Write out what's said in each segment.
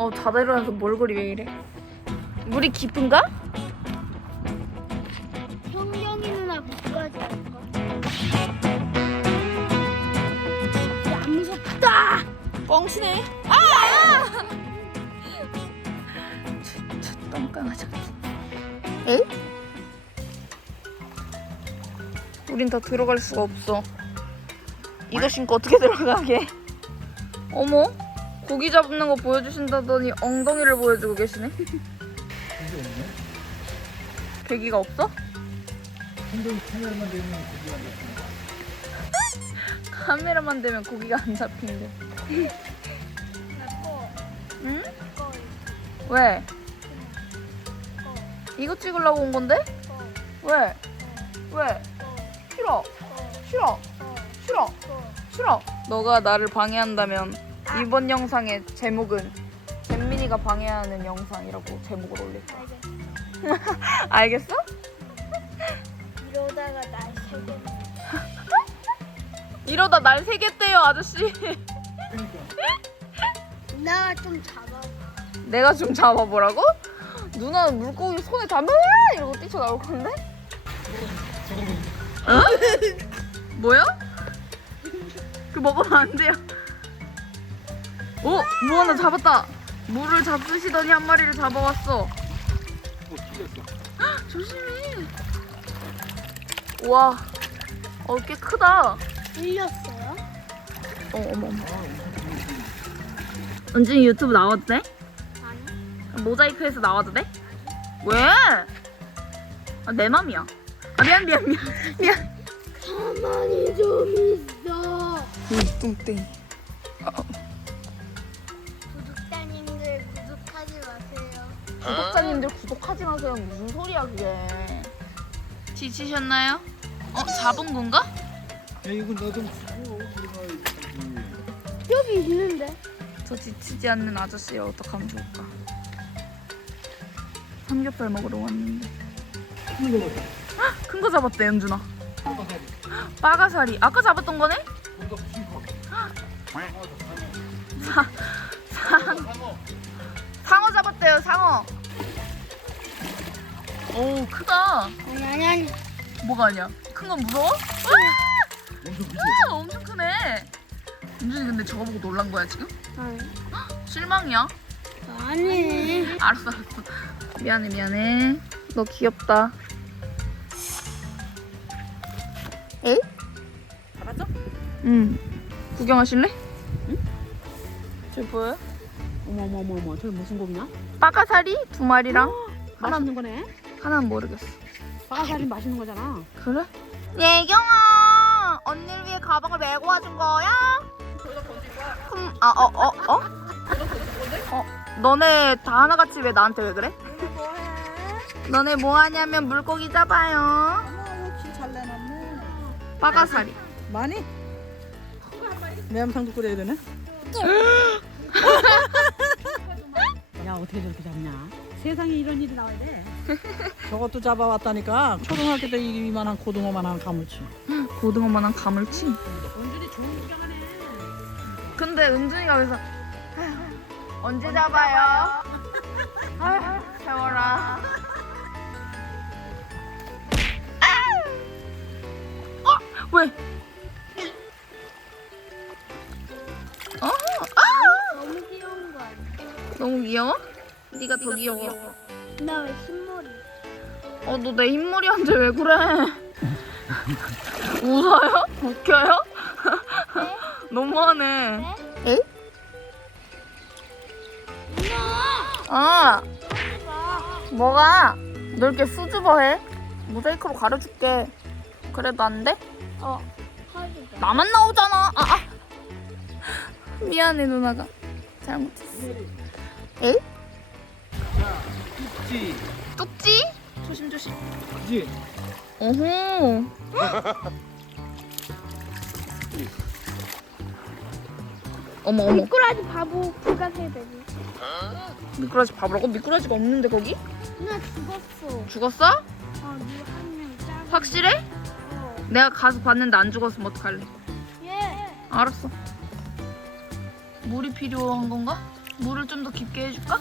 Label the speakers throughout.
Speaker 1: 자다 일어나서 몰골이 왜 이래? 물이 깊은가?
Speaker 2: 형경이 누나 무서워하지 않을까? 안 무섭다.
Speaker 1: 뻥치네. 저 똥강아지 같아. 에? 우린 다 들어갈 수가 없어. 이거 신고 어떻게 들어가게? 어머? 고기 잡는 거 보여주신다더니 엉덩이를 보여주고 계시네? 계기가 없어?
Speaker 3: 엉덩이 카메라만 되면 고기가 안 잡힌다.
Speaker 1: 카메라만 되면 고기가 안 잡힌대.
Speaker 2: 나꺼.
Speaker 1: 응?
Speaker 2: 꺼.
Speaker 1: 왜? 이거 찍으려고 온 건데? 왜? 왜? 싫어. 싫어. 싫어. 싫어. 너가 나를 방해한다면 이번 영상의 제목은 잼민이가 방해하는 영상이라고 제목을 올릴 거야. 알겠어?
Speaker 2: 이러다가 날 세게.
Speaker 1: 이러다 날 세겠대요, 아저씨.
Speaker 2: 누나가 좀 잡아.
Speaker 1: 내가 좀 잡아보라고? 누나는 물고기 손에 담아 이러고 뛰쳐나올 건데? 어? 뭐야? 그 먹으면 안 돼요. 오! 뭐 하나 잡았다. 물을 잡수시더니 한 마리를 잡아왔어.
Speaker 3: 튀겼어.
Speaker 1: 조심해. 와, 꽤 크다.
Speaker 2: 밀렸어요?
Speaker 1: 어머. 은준이 유튜브 나와도 돼?
Speaker 2: 아니.
Speaker 1: 모자이크해서 나와도 돼? 왜? 내 맘이야. 미안.
Speaker 2: 가만히 좀 있어.
Speaker 1: 뚱땡이.
Speaker 2: 구독자님들 구독하지 마세요.
Speaker 1: 구독자님들 구독하지 마세요. 무슨 소리야 그게. 지치셨나요? 잡은 건가?
Speaker 3: 야, 이거 나 좀 주고 들어가야지.
Speaker 2: 여기 있는데.
Speaker 1: 저 지치지 않는 아저씨 어떡하면 좋을까? 삼겹살 먹으러 왔는데
Speaker 3: 이거 보자.
Speaker 1: 큰 거 잡았대 연준아.
Speaker 3: 빠가사리.
Speaker 1: 빠가사리. 아까 잡았던 거네?
Speaker 3: 뭔가 무슨 거.
Speaker 1: 상어 잡았대요 상어. 오 크다.
Speaker 2: 아니.
Speaker 1: 뭐가 아니야? 큰 건 무서워?
Speaker 3: 엄청 크지?
Speaker 1: 엄청 크네. 연준이 근데 저거 보고 놀란 거야 지금?
Speaker 2: 아니.
Speaker 1: 실망이야?
Speaker 2: 아니.
Speaker 1: 알았어. 미안해. 너 귀엽다. 에?
Speaker 4: 잡았어?
Speaker 1: 응. 구경하실래? 응? 저기 보여요?
Speaker 4: 어머, 저게 무슨 고기냐?
Speaker 1: 빠가사리 2마리랑
Speaker 4: 맛있는 거네.
Speaker 1: 하나는 모르겠어.
Speaker 4: 빠가사리 맛있는 거잖아.
Speaker 1: 그래? 예경아, 언니를 위해 가방을 메고 와준 거야? 너네 다 하나같이 왜 나한테 왜 그래? 너네 뭐 하냐면 물고기 잡아요.
Speaker 4: 역시 잘 내놨네.
Speaker 1: 빠가사리.
Speaker 4: 많이? 매운탕도 끓여야 되네. 야, 어떻게 저렇게 잡냐? 세상에 이런 일이 나와야 돼. 저것도 잡아왔다니까. 초등학교 때 이만한 고등어만한 가물치.
Speaker 1: 고등어만한 가물치.
Speaker 4: 은준이 좋은 구경하네.
Speaker 1: 근데 은준이가 그래서 언제 잡아요? 아휴, 세워라. 왜?
Speaker 2: 너무 귀여운 거 아니야?
Speaker 1: 너무 귀여워? 네가 더 귀여워.
Speaker 2: 나 왜 흰머리?
Speaker 1: 너 내 흰머리한테 왜 그래? 웃어요? 웃겨요? 너무하네. 에? 뭐가? 너 이렇게 수줍어해? 모자이크로 가려줄게. 그래도 안 돼?
Speaker 2: 하지 마.
Speaker 1: 나만 나오잖아. 미안해 누나가 잘못했어. 에?
Speaker 3: 지.
Speaker 1: 뚝지? 조심.
Speaker 3: 그지?
Speaker 1: 어허. 어머.
Speaker 2: 미꾸라지 바보 불가사리 되지.
Speaker 1: 미꾸라지 봐보라고? 미꾸라지가 없는데 거기?
Speaker 2: 누나 죽었어.
Speaker 1: 죽었어?
Speaker 2: 누한명 짜.
Speaker 1: 확실해? 내가 가서 봤는데 안 죽었으면 어떡할래?
Speaker 2: 예.
Speaker 1: 알았어. 물이 필요한 건가? 물을 좀 더 깊게 해줄까?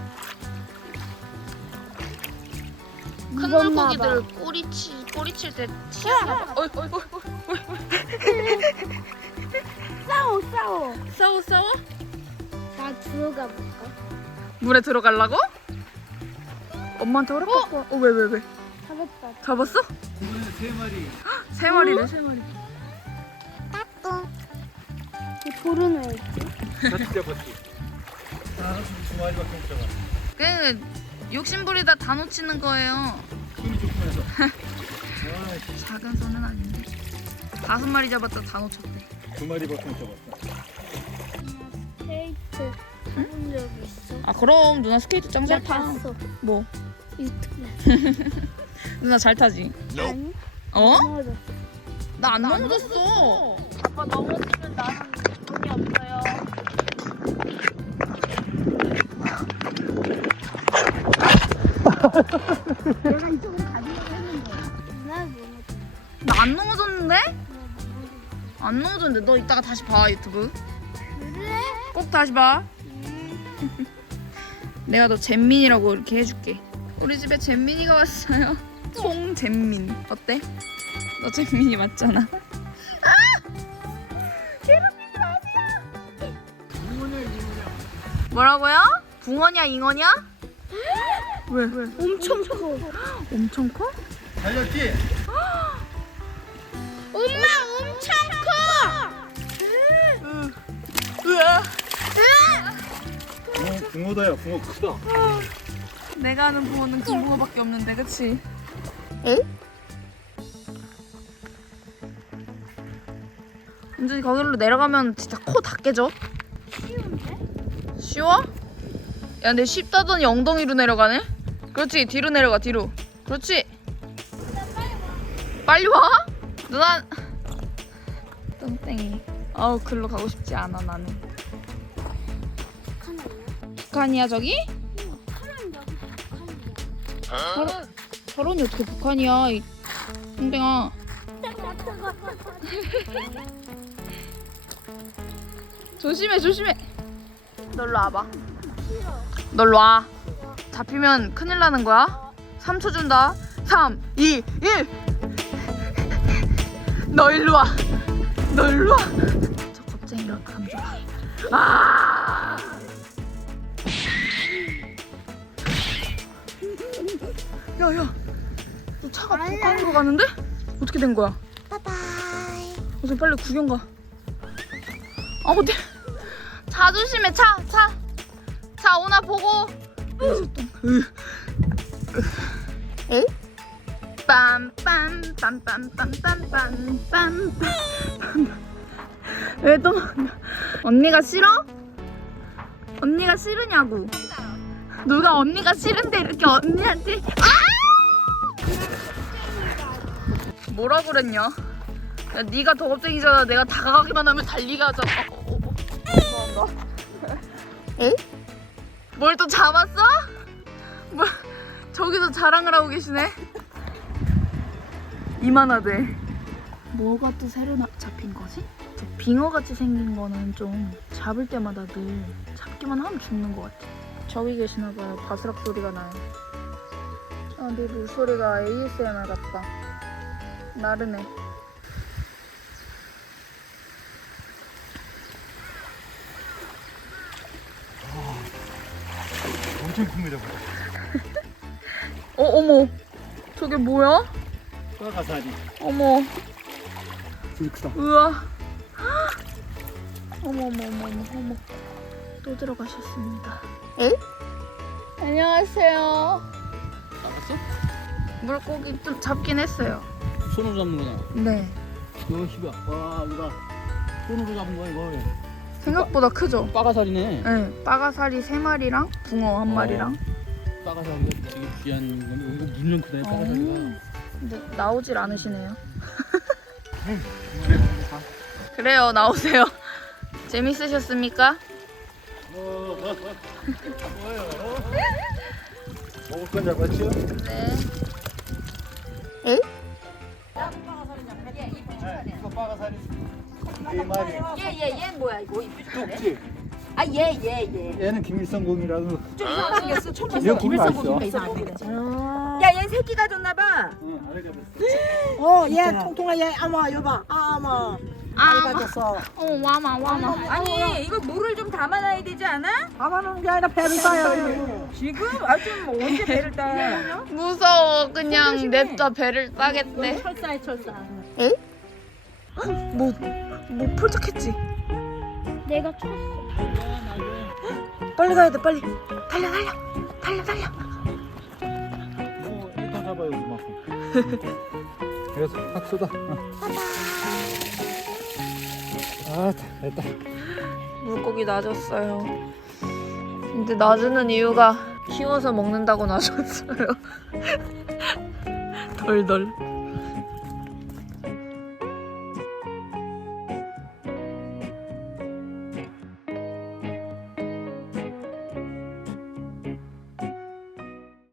Speaker 1: 큰
Speaker 2: 무섭나
Speaker 1: 물고기들 꼬리칠 때 치잖아. 어이.
Speaker 2: 싸워.
Speaker 1: 싸워?
Speaker 2: 나 들어가 볼까?
Speaker 1: 물에 들어가려고? 엄마한테 허락받고. 왜?
Speaker 2: 잡았다.
Speaker 1: 잡았어?
Speaker 3: 오늘 3마리.
Speaker 1: 3마리래 3마리.
Speaker 2: 이 돌은 왜 있지?
Speaker 3: 같이 잡았지. 아, 2마리밖에 못 잡아.
Speaker 1: 그 욕심부리다 다 놓치는 거예요.
Speaker 3: 손이 조그매서.
Speaker 1: 작은 손은 아닌데. 5마리 잡았다 다 놓쳤대.
Speaker 3: 2마리밖에 못 잡았어.
Speaker 2: 스케이트 해본 적 있어?
Speaker 1: 아 그럼 누나 스케이트 짱 잘
Speaker 2: 나
Speaker 1: 타.
Speaker 2: 봤어.
Speaker 1: 뭐?
Speaker 2: 유튜브에.
Speaker 1: 누나 잘 타지?
Speaker 2: 아니?
Speaker 1: 어?
Speaker 2: 넘어졌어.
Speaker 1: 나 안 넘어졌어.
Speaker 2: 아빠 넘어지면 나는 돈이 없어요. 내가 이쪽으로 가려고 했는데. 나 넘어졌어.
Speaker 1: 나 안 넘어졌는데?
Speaker 2: 나 넘어졌어.
Speaker 1: 안 넘어졌는데 너 이따가 다시 봐 유튜브.
Speaker 2: 그래?
Speaker 1: 꼭 다시 봐. 내가 너 잼민이라고 이렇게 해줄게. 우리 집에 잼민이가 왔어요. 송잼민 어때? 너 잼민이 맞잖아. 괴롭히지 마세요. 뭐라고요? 붕어냐 잉어냐? 왜?
Speaker 2: 엄청 커.
Speaker 1: 엄청 커?
Speaker 3: 달렸지?
Speaker 2: 엄마 엄청 커.
Speaker 1: 으아.
Speaker 3: 붕어다야. 붕어 크다.
Speaker 1: 내가 아는 붕어는 금붕어밖에 없는데, 그치?
Speaker 2: 에?
Speaker 1: 은준이 거기로 내려가면 진짜 코 다 깨져.
Speaker 2: 쉬운데?
Speaker 1: 쉬워? 야, 근데 쉽다더니 엉덩이로 내려가네? 그렇지, 뒤로 내려가, 뒤로. 그렇지. 빨리 와? 누나. 똥땡이. 아우, 글로 가고 싶지 않아, 나는. 북한이야, 저기?
Speaker 2: 사람 여기 북한이야.
Speaker 1: 결혼이 어떻게 북한이야, 이 똥땡아. 조심해. 널로 와봐. 널로 와. 잡히면 큰일 나는 거야. 3초 준다. 3, 2, 1. 너 일로 와. 저 겁쟁이랑 감정. 아! 야. 너 차가 북한으로 가는데? 어떻게 된 거야?
Speaker 2: 바이바이.
Speaker 1: 우선 빨리 구경 가. 아, 어디? 차 조심해, 차 오나 보고. 에? 빰빰빰빰빰빰빰빰. 왜 또? 언니가 싫어? 언니가 싫으냐고. 누가 언니가 싫은데 이렇게 언니한테 뭐라 그랬냐? 야, 네가 더 겁쟁이잖아. 내가 다가가기만 하면 달리게 하잖아. 에? 뭘 또 잡았어? 뭐 저기서 자랑을 하고 계시네. 이만하대. 뭐가 또 새로 잡힌 거지? 저 빙어같이 생긴 거는 좀 잡을 때마다 늘 잡기만 하면 죽는 것 같아. 저기 계시나 봐요. 바스락 소리가 나요. 아, 내 물소리가 ASMR 같다. 나르네.
Speaker 3: 엄청 큰 거 잡았다.
Speaker 1: 어머. 저게 뭐야?
Speaker 3: 까가사리.
Speaker 1: 어머.
Speaker 3: 되게 크다.
Speaker 1: 우와. 어머. 또 들어가셨습니다. 에? 안녕하세요.
Speaker 4: 잡았어?
Speaker 1: 물고기 좀 잡긴 했어요.
Speaker 4: 손으로 잡는 거냐?
Speaker 1: 네.
Speaker 4: 이거 희가. 와 이거 손으로 잡은 거야 이거.
Speaker 1: 생각보다 크죠?
Speaker 4: 빠가살이네.
Speaker 1: 네. 빠가사리 3마리랑 붕어 1마리랑.
Speaker 4: 빠가살이가 되게 귀한 건 이거 물론 크다 빠가살이가.
Speaker 1: 근데 나오질 않으시네요. 그래요, 나오세요. 재밌으셨습니까?
Speaker 3: 먹을 건 잡았죠?
Speaker 1: 네. 에?
Speaker 3: 이거 빠가사리 4마리.
Speaker 1: 얘 뭐야 이거?
Speaker 3: 쪽지.
Speaker 2: 아, 얘.
Speaker 3: 얘는 김일성공이라고.
Speaker 2: 좀 이상하게 생겼어. 처음 봤어.
Speaker 3: 얘 고기 맛있어.
Speaker 2: 이상하게 생겼어. 야, 얘 새끼 가졌나 봐.
Speaker 3: 응, 알게 됐어.
Speaker 4: 얘 통통한 얘 아마 여봐 아마 가졌어.
Speaker 1: 와마.
Speaker 2: 아니, 이거 물을 좀 담아놔야 되지 않아?
Speaker 4: 가만한 게 아니라 배를 따요.
Speaker 2: 지금? 좀 언제 배를 따?
Speaker 1: 무서워. 그냥 냅다 배를 따겠대.
Speaker 4: 철사해 철사.
Speaker 1: 뭐 포착했지?
Speaker 2: 내가 쳤어.
Speaker 1: 빨리 가야 돼. 빨리. 달려.
Speaker 3: 뭐 일단 잡아요 그만큼. 그래서 확 쏟아. 아 됐다.
Speaker 1: 물고기 낮았어요. 근데 낮은 이유가 키워서 먹는다고 낮았어요. 덜덜.